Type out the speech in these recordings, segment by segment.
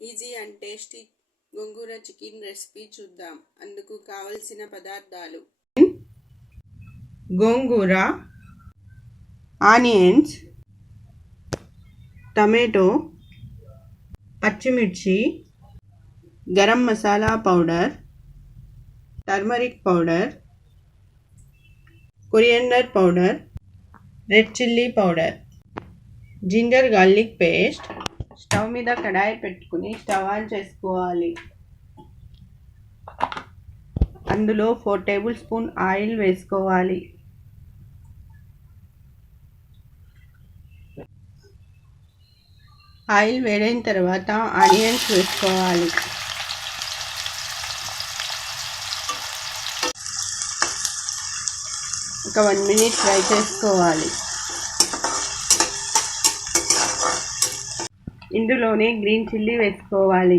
Easy and tasty గోంగూర chicken recipe చూద్దాం. అందుకు కావలసిన పదార్థాలు: గోంగూర, ఆనియన్స్, టమాటో, పచ్చిమిర్చి, garam masala powder, turmeric powder, coriander powder, red chilli powder, ginger garlic paste. Stove మీద కడాయి పెట్టుకుని స్టవ్ ఆన్ చేసుకోవాలి. అందులో 4 టేబుల్ స్పూన్ ఆయిల్ వేసుకోవాలి. ఆయిల్ వేడైన తర్వాత ఆనియన్స్ వేసుకోవాలి. ఒక 1 మినిట్ ఫ్రై చేసుకోవాలి. ఇందులోనే గ్రీన్ చిల్లీ వేసుకోవాలి.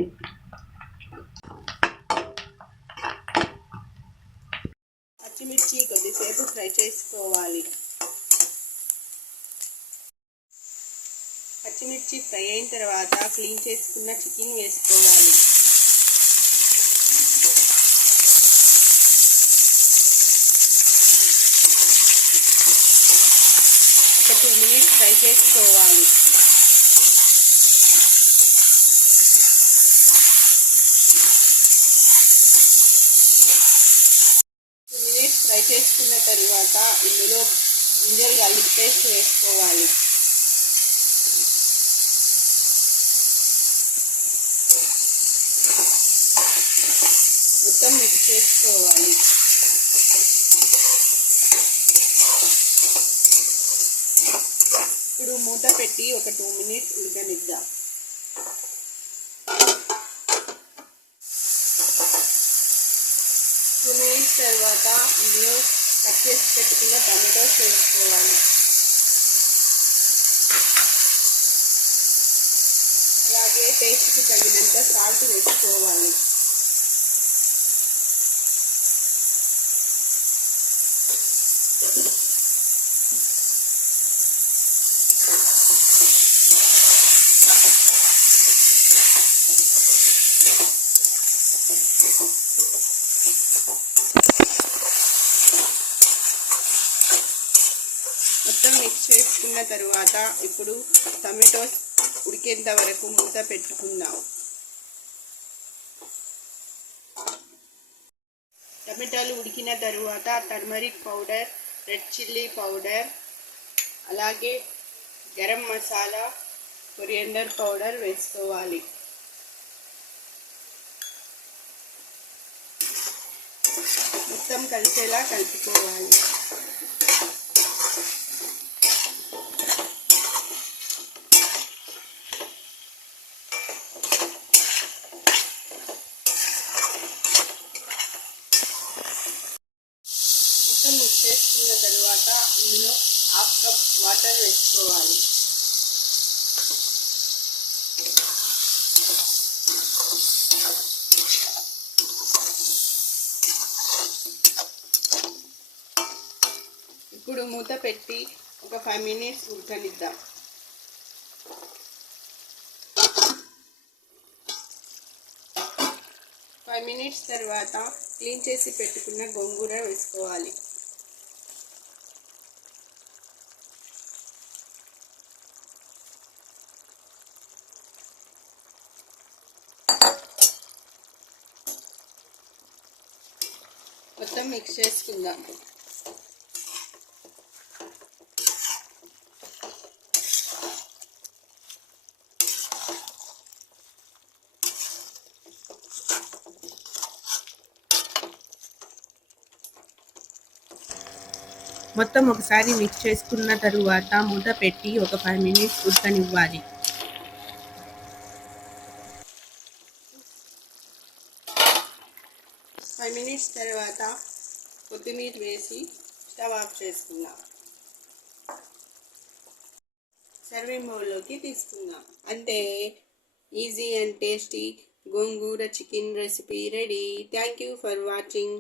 పచ్చిమిర్చి కొద్దిసేపు ఫ్రై చేసుకోవాలి. పచ్చిమిర్చి ఫ్రై అయిన తర్వాత క్లీన్ చేసుకున్న చికెన్ వేసుకోవాలి. ఒక 2 మినిట్స్ ఫ్రై చేసుకోవాలి. ఫ్రై చేసుకున్న తరువాత ఇందులో జింజర్ గార్లిక్ పేస్ట్ వేసుకోవాలి. మొత్తం మిక్స్ చేసుకోవాలి. ఇప్పుడు మూత పెట్టి ఒక 2 మినిట్స్ ఉడకనిద్దాం. తర్వాత ఇందులో కట్ చేసి పెట్టుకున్న టమాటోస్ వేసుకోవాలి. అలాగే టేస్ట్కి తగినంత సాల్ట్ వేసుకోవాలి. మొత్తం మిక్స్ చేసుకున్న తర్వాత ఇప్పుడు టమాటోస్ ఉడికేంత వరకు మూత పెట్టుకుందాం. టమాటాలు ఉడికిన తరువాత turmeric powder, red chilli powder, అలాగే గరం మసాలా, కొరియండర్ పౌడర్ వేసుకోవాలి. మొత్తం కలిసేలా కలుపుకోవాలి. మిక్స్ చేసుకున్న తర్వాత ఇందులో 1/2 కప్ వాటర్ వేసుకోవాలి. ఇప్పుడు మూత పెట్టి ఒక 5 మినిట్స్ ఉడకనిద్దాం. 5 మినిట్స్ తర్వాత క్లీన్ చేసి పెట్టుకున్న గోంగూర వేసుకోవాలి. మొత్తం మిక్స్ చేసుకుందాం. మొత్తం ఒకసారి మిక్స్ చేసుకున్న తరువాత మూత పెట్టి ఒక 5 మినిట్స్ ఉడకనివ్వాలి. ఫైవ్ మినిట్స్ తర్వాత కొత్తిమీర వేసి స్టవ్ ఆఫ్ చేసుకుందాం. సర్వింగ్ బౌల్లోకి తీసుకుందాం. అంటే ఈజీ అండ్ టేస్టీ గోంగూర chicken recipe ready. Thank you for watching.